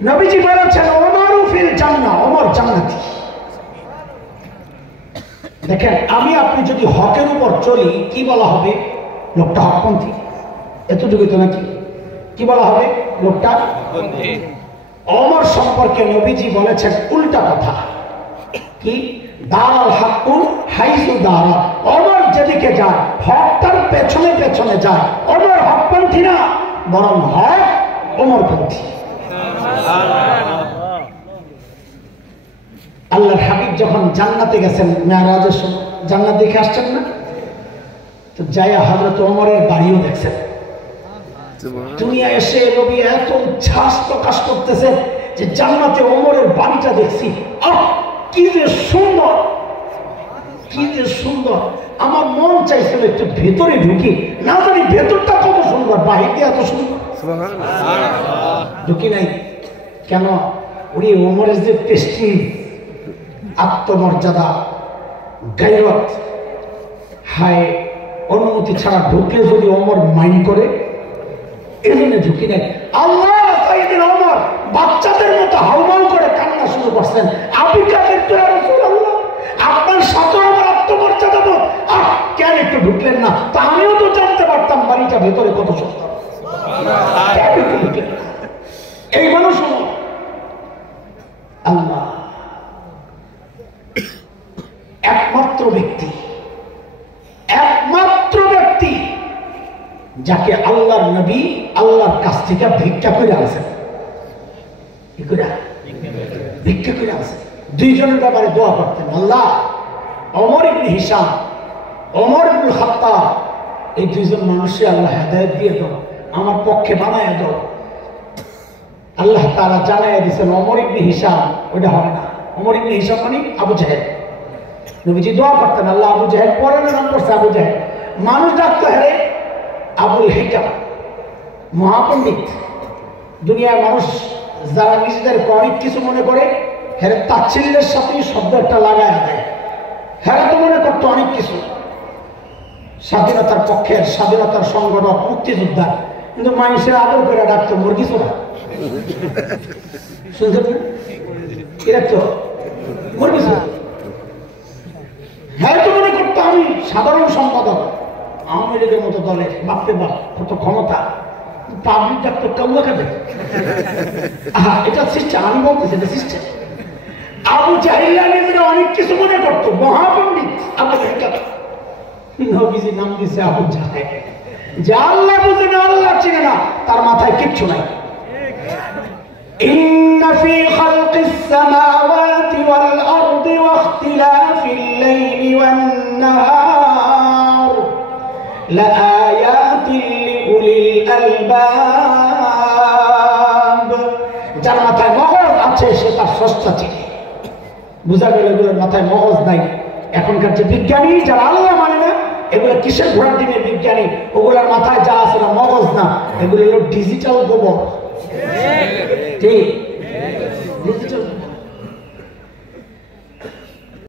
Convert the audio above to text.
নবীজি বলেছেন ওমরু ফিল জান্নাহ, ওমর জান্নাতি। দেখেন আমি আপনি যদি হকের উপর চলি কি বলা হবে? লোকটা হকপন্থী। এতটুকু তো নাকি? কি বলা হবে? লোকটা হকপন্থী। ওমর সম্পর্কে নবীজি বলেছেন উল্টা কথা। কি? দারাল হাক্কুল হাইসু দারা। ওমর যেদিকে যায় হক তার পেছনে পেছনে যায়। ওমর হকপন্থী না, বরং হক ওমরপন্থী। আল্লাহর হাবিব যখন জান্নাতে গেছেন মেরাজের সময়, জান্নাত দেখে আসছেন না? তো যাইয়া হযরত ওমরের বাড়িও দেখছেন। দুনিয়া এসে নবী এত উচ্ছ্বাস প্রকাশ করতেছে যে জান্নাতে ওমরের বাড়িটা দেখছি, আহ কি যে সুন্দর, কি যে সুন্দর। আমার মন চাইছিল একটু ভেতরে ঢুকি, না জানি ভেতরটা কত সুন্দর, বাহিরটা এত সুন্দর। ঢুকি নাই কেন? উনি ওমরের যে প্রেস্টিজ, আত্মমর্যাদা, গায়রত, হায় অনুমতি ছাড়া ঢুকলে যদি ওমর মাইন্ড করে, এজন্য ঢুকি নাই। আল্লাহ সাইয়েদিন ওমর বাচ্চাদের মতো হাউমাউ করে কান্না শুরু করছেন, আপনি কাদের তো রাসূলুল্লাহ, আপনার সাথে আমার আত্মমর্যাদা তো, আহ কেন একটু ঢুকলেন না? তা আমিও তো জানতে পারতাম বাড়িটা ভেতরে কত সুন্দর। এই মানুষ আল্লাহ একমাত্র ব্যক্তি, একমাত্র ব্যক্তি যাকে আল্লাহর নবী আল্লাহর কাছ থেকে ভিক্ষা করে আনছেন। ভিক্ষা করে আনছেন। দুইজনের ব্যাপারে দোয়া করতেন, আল্লাহ ওমর ইবনে হিশাম, ওমর ইবনুল খাত্তাব, এই দুইজন মানুষকে আল্লাহ হেদায়েত দিয়ে দাও, আমার পক্ষে বানায় দাও। আল্লাহ তাআলা জানাইয়া দিয়েছেন ওমর ইবনে হিশাম ওটা হবে না। ওমর ইবনে হিশাম মানে আবু জাহেল। নবীজি দোয়া করতেন, আল্লাহ আবু জাহেল পরে নাম করছে আবু জাহেল, মানুষ ডাকতে হারে আবুল হিকাম, মহাপণ্ডিত। দুনিয়ার মানুষ যারা নিজেদের অনেক কিছু মনে করে, হেরে তাচ্ছিল্যের সাথে শব্দ একটা লাগায় দেয়। হেরা তো মনে করতো অনেক কিছু, স্বাধীনতার পক্ষের, স্বাধীনতার সংগঠক, মুক্তিযোদ্ধা, কিন্তু মানুষের আদর করে ডাকতো মুরগি চোরা। শুনছেন কি রাখতো? মুরগি চোরা। হ্যাঁ তো মনে করতো আমি সাধারণ সম্পাদক আওয়ামী লীগের মতো দলে, বাপরে বাপ কত ক্ষমতা, পাবলিক ডাক্তার কাউকে দেবে। এটা সিস্টেম, আমি বলতেছি এটা সিস্টেম। আবু জাহিল্লা নিজেরা অনেক কিছু মনে করতো, মহাপণ্ডিত আবু জাহিল। নবীজি নাম দিছে আবু জাহেল। যে আল্লাহ বুঝে না, আল্লাহ চিনে না, তার মাথায় কিচ্ছু নাই। ইন্না ফি খালকিস সামাওয়াতি ওয়াল আরদি ওয়া ইখতিলাফিল লাইলি ওয়ান নাহার লাআয়াতিন লিউলিল আলবাব। যার মাথায় মগজ আছে সে তার স্রষ্টা চিনে। বুঝা গেল এগুলোর মাথায় মগজ নাই। এখনকার যে বিজ্ঞানী যারা আল্লাহ মানে না, এগুলো কিসের ঘোড়ার দিনের বিজ্ঞানী, ওগুলোর মাথায় যা আছে না মগজ না, এগুলো হলো ডিজিটাল গোবর। ঠিক